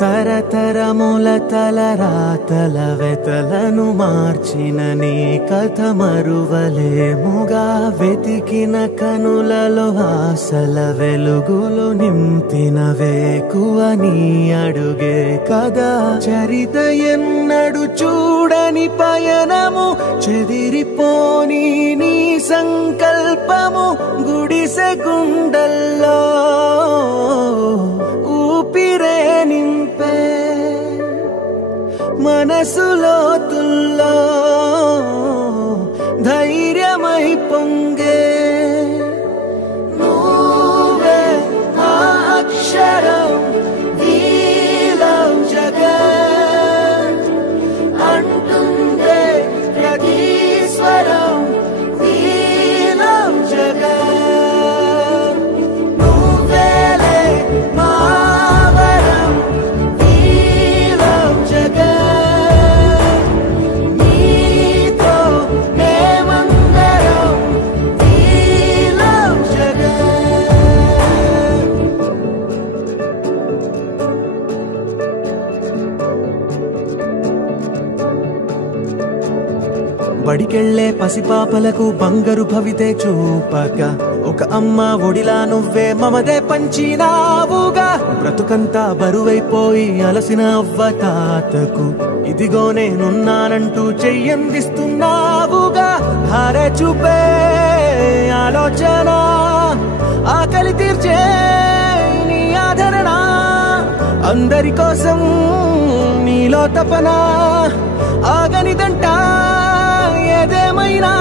తరతరముల తలరాతల వెతలను మార్చిన నీ కథ మరువలేముగా వెతికిన కనులలో ఆశల వెలుగులు నింపిన వేకువ నీ అడుగే కదా చరిత ఎన్నడు చూడని పయనము చెదిరిపోని నీ సంకల్పము గుడిసె గుండల్లో ఊపిరే నింపే మనసులో తుల్లో ధైర్యమై పొంగే నువ్వే ఆ అక్షరం వీలం జగత్ అంటుందే ప్రతి స్వరం వీలం జగత్ బడికెళ్లే పసిపాపలకు బంగారు భవితే చూపక ఒక అమ్మ ఒడిలా నువ్వే మమదే పంచినావుగా బ్రతుకంతా బరువైపోయి అలసిన అవ్వ తాతకు ఇదిగో నేనున్నానంటూ చెయ్యందిస్తున్నావుగా హారే చూపే ఆలోచన ఆకలి తీర్చే నీ ఆదరణ అందరి కోసం నీలో తపన ఆగనిదంట ఏదేమైనా